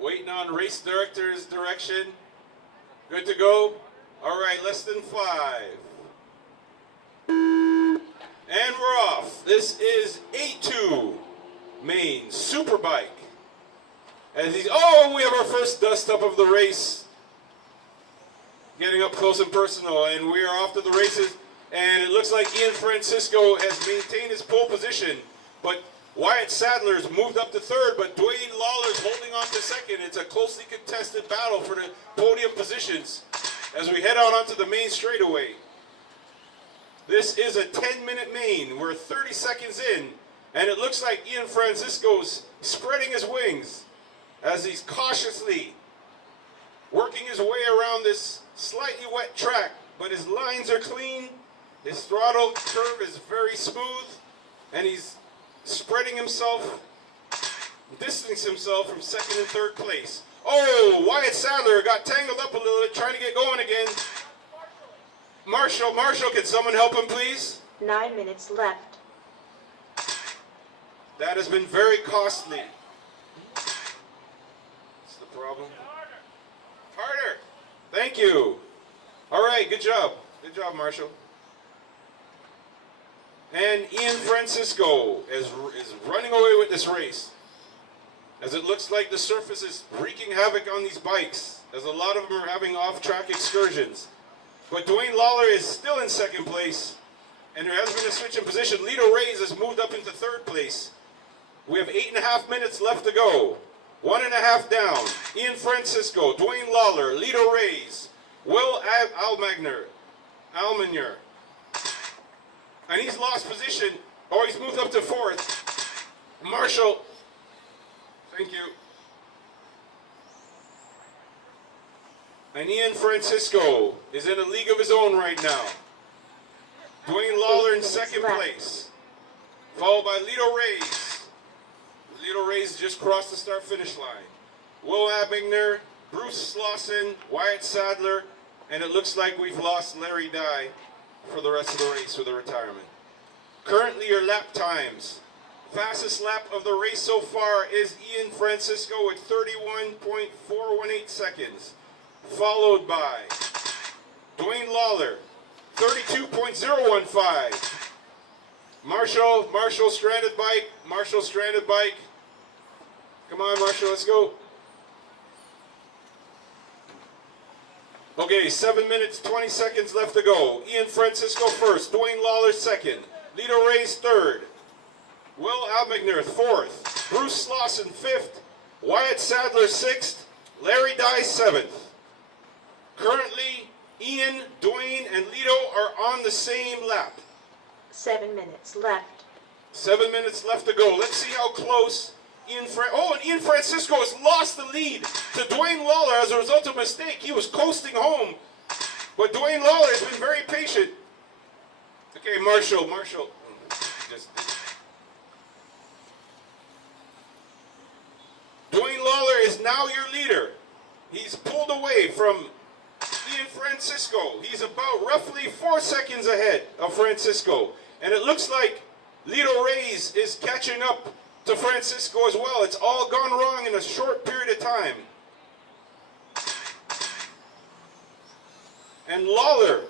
Waiting on race director's direction. Good to go? All right, less than 5. And we're off. This is A2 Main Superbike. Oh, we have our first dust up of the race. Getting up close and personal, and we are off to the races. And it looks like Ian Francisco has maintained his pole position, but Wyatt Sadler's moved up to 3rd, but Dwayne Lawler's holding on to 2nd. It's a closely contested battle for the podium positions as we head out onto the main straightaway. This is a 10-minute main. We're 30 seconds in, and it looks like Ian Francisco's spreading his wings as he's cautiously working his way around this slightly wet track, but his lines are clean, his throttle curve is very smooth, and he's spreading himself, distancing himself from 2nd and 3rd place. Oh, Wyatt Sadler got tangled up a little bit, trying to get going again. Marshall, can someone help him, please? 9 minutes left. That has been very costly. What's the problem? Harder. Thank you. All right, good job. Good job, Marshall. And Ian Francisco is running away with this race, as it looks like the surface is wreaking havoc on these bikes, as a lot of them are having off-track excursions. But Dwayne Lawler is still in 2nd place, and there has been a switch in position. Lido Reyes has moved up into 3rd place. We have 8.5 minutes left to go. 1.5 down. Ian Francisco, Dwayne Lawler, Lido Reyes, Will Almagner, and he's lost position. Oh, he's moved up to 4th. Marshall, thank you. And Ian Francisco is in a league of his own right now. Dwayne Lawler in 2nd place, followed by Lido Reyes. Lido Reyes just crossed the start-finish line. Will Abingner, Bruce Lawson, Wyatt Sadler, and it looks like we've lost Larry Dye for the rest of the race with a retirement. Currently your lap times. Fastest lap of the race so far is Ian Francisco at 31.418 seconds. Followed by Dwayne Lawler, 32.015. Marshall stranded bike. Come on, Marshall, let's go. Okay, 7 minutes, 20 seconds left to go. Ian Francisco 1st, Dwayne Lawler 2nd, Lido Reyes 3rd, Will Almagner 4th, Bruce Lawson 5th, Wyatt Sadler 6th, Larry Dye 7th. Currently, Ian, Dwayne, and Lido are on the same lap. 7 minutes left. 7 minutes left to go. Let's see how close and Ian Francisco has lost the lead to Dwayne Lawler as a result of a mistake. He was coasting home, but Dwayne Lawler has been very patient. Okay, Marshall. Dwayne Lawler is now your leader. He's pulled away from Ian Francisco. He's about roughly 4 seconds ahead of Francisco. And it looks like Lido Reyes is catching up to Francisco as well. It's all gone wrong in a short period of time. And Lawler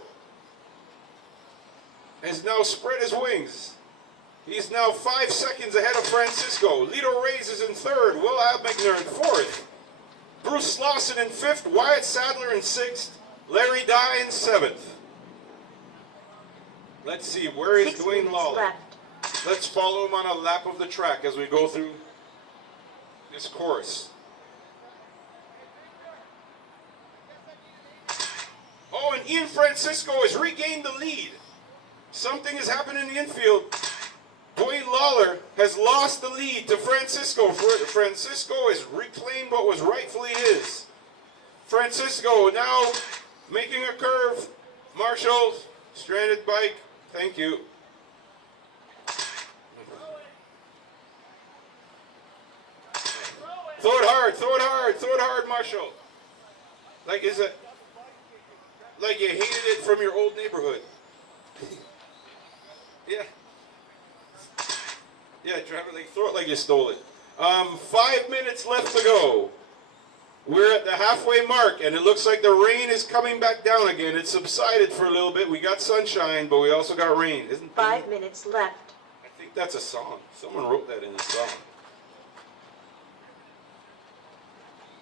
has now spread his wings. He's now 5 seconds ahead of Francisco. Lido Reyes is in 3rd. Will Abingner in 4th. Bruce Lawson in 5th. Wyatt Sadler in 6th. Larry Dye in 7th. Let's see, where is Dwayne Lawler? Left. Let's follow him on a lap of the track as we go through this course. Oh, and Ian Francisco has regained the lead. Something has happened in the infield. Dwayne Lawler has lost the lead to Francisco. Francisco has reclaimed what was rightfully his. Francisco now making a curve. Marshall, stranded bike. Thank you. Throw it hard, Marshall. Like, is it like you hated it from your old neighborhood? Yeah. Yeah, drive it, like, throw it like you stole it. 5 minutes left to go. We're at the halfway mark, and it looks like the rain is coming back down again. It subsided for a little bit. We got sunshine, but we also got rain. 5 minutes left. I think that's a song. Someone wrote that in a song.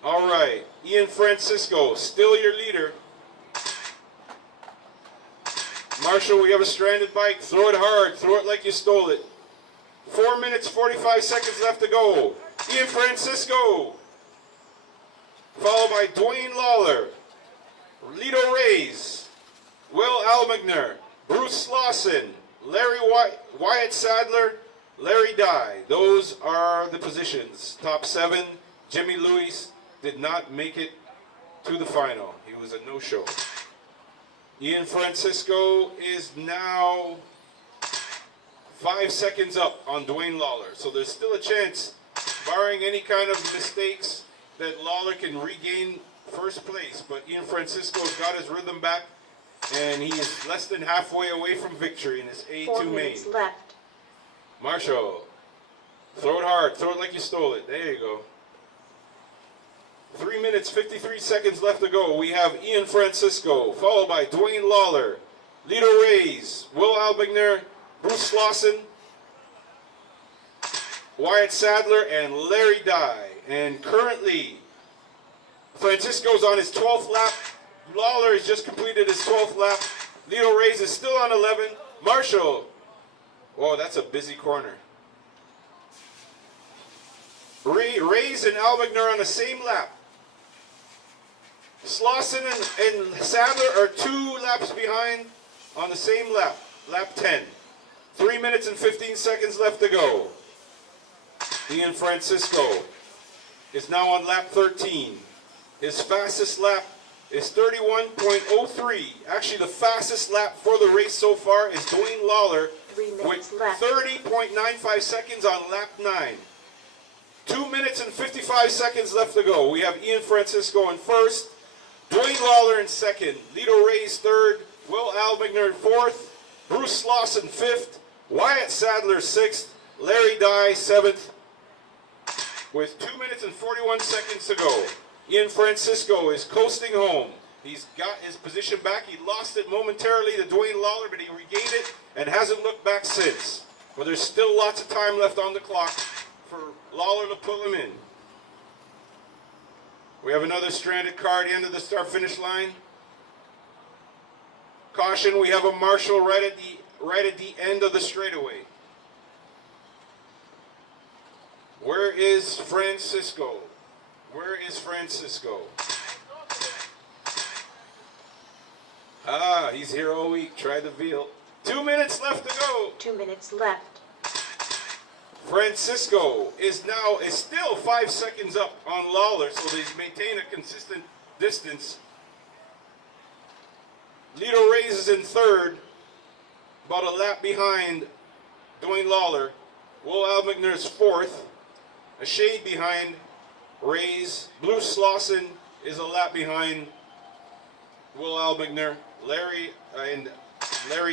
All right, Ian Francisco, still your leader. Marshall, we have a stranded bike. Throw it hard. Throw it like you stole it. 4 minutes, 45 seconds left to go. Ian Francisco, followed by Dwayne Lawler, Lito Reyes, Will Almagner, Bruce Lawson, Larry Wyatt Sadler, Larry Dye. Those are the positions. Top 7. Jimmy Lewis did not make it to the final. He was a no-show. Ian Francisco is now 5 seconds up on Dwayne Lawler. So there's still a chance, barring any kind of mistakes, that Lawler can regain first place. But Ian Francisco's got his rhythm back, and he is less than halfway away from victory in his A2 4 Main. minutes left. Marshall, throw it hard. Throw it like you stole it. There you go. 3 minutes, 53 seconds left to go. We have Ian Francisco, followed by Dwayne Lawler, Lito Reyes, Will Albigner, Bruce Lawson, Wyatt Sadler, and Larry Dye. And currently, Francisco's on his 12th lap. Lawler has just completed his 12th lap. Lito Reyes is still on 11. Marshall, oh, that's a busy corner. Reyes and Albigner on the same lap. Slauson and Sadler are 2 laps behind on the same lap, lap 10. 3 minutes and 15 seconds left to go. Ian Francisco is now on lap 13. His fastest lap is 31.03. Actually, the fastest lap for the race so far is Dwayne Lawler 3 minutes with left. 30.95 seconds on lap 9. 2 minutes and 55 seconds left to go. We have Ian Francisco in first, Dwayne Lawler in second, Lito Reyes third, Will Albigner fourth, Bruce Lawson fifth, Wyatt Sadler sixth, Larry Dye seventh, with 2 minutes and 41 seconds to go. Ian Francisco is coasting home. He's got his position back. He lost it momentarily to Dwayne Lawler, but he regained it and hasn't looked back since. But there's still lots of time left on the clock for Lawler to pull him in. We have another stranded car at the end of the start-finish line. Caution, we have a marshal right at the end of the straightaway. Where is Francisco? Where is Francisco? Ah, he's here all week. Try the veal. 2 minutes left to go. 2 minutes left. Francisco is still 5 seconds up on Lawler, so he's maintained a consistent distance. Lito Reyes is in third, about a lap behind Dwayne Lawler. Will Albigner is fourth, a shade behind Reyes. Bruce Lawson is a lap behind Will Albigner. Larry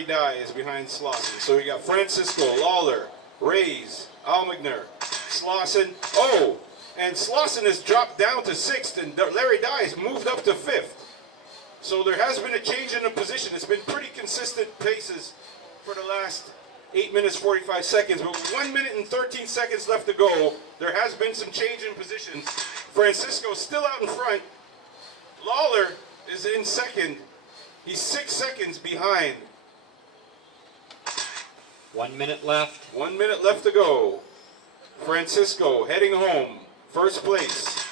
Dye is behind Slauson. So we got Francisco, Lawler, Reyes, Albigner, Slauson. Oh, and Slauson has dropped down to sixth, and Larry Dye has moved up to fifth. So there has been a change in the position. It's been pretty consistent paces for the last 8 minutes, 45 seconds. But with 1 minute and 13 seconds left to go, there has been some change in positions. Francisco's still out in front. Lawler is in second. He's 6 seconds behind. 1 minute left. 1 minute left to go. Francisco heading home. First place.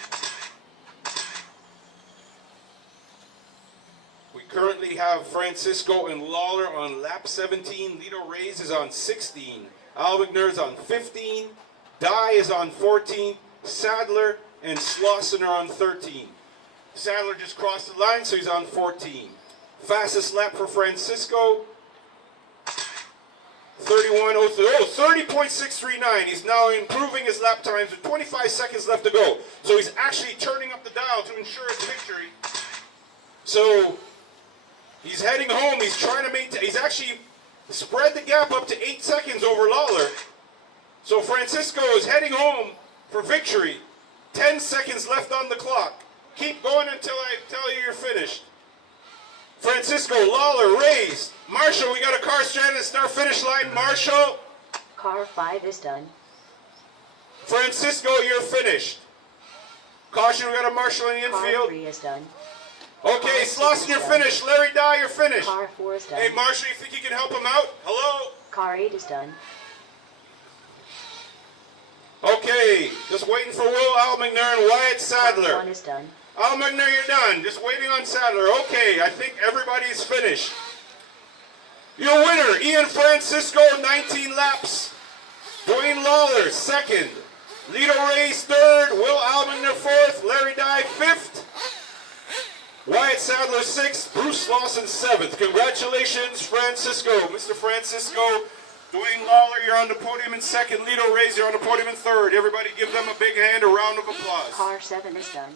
We currently have Francisco and Lawler on lap 17. Lito Reyes is on 16. Albigner is on 15. Dye is on 14. Sadler and Slauson are on 13. Sadler just crossed the line, so he's on 14. Fastest lap for Francisco, 30.639. He's now improving his lap times with 25 seconds left to go. So he's actually turning up the dial to ensure his victory. So he's heading home. He's trying to maintain. He's actually spread the gap up to 8 seconds over Lawler. So Francisco is heading home for victory. 10 seconds left on the clock. Keep going until I tell you you're finished. Francisco, Lawler, raised. Marshall, we got a car stranded at start finish line. Marshall. Car 5 is done. Francisco, you're finished. Caution, we got a Marshall in the Car infield. 3 is done. Okay, Slauson, you're finished. Larry Dye, you're finished. Car 4 is done. Hey, Marshall, you think you can help him out? Hello? Car 8 is done. Okay, just waiting for Will Almigner and Wyatt Car Sadler. 1 is done. Almigner, you're done. Just waiting on Sadler. Okay, I think everybody's finished. Your winner, Ian Francisco, 19 laps. Dwayne Lawler, second. Lito Reyes, third. Will Almigner, fourth. Larry Dye, fifth. Wyatt Sadler, sixth. Bruce Lawson, seventh. Congratulations, Francisco. Mr. Francisco, Dwayne Lawler, you're on the podium in second. Lito Reyes, you're on the podium in third. Everybody give them a big hand, a round of applause. Car 7 is done.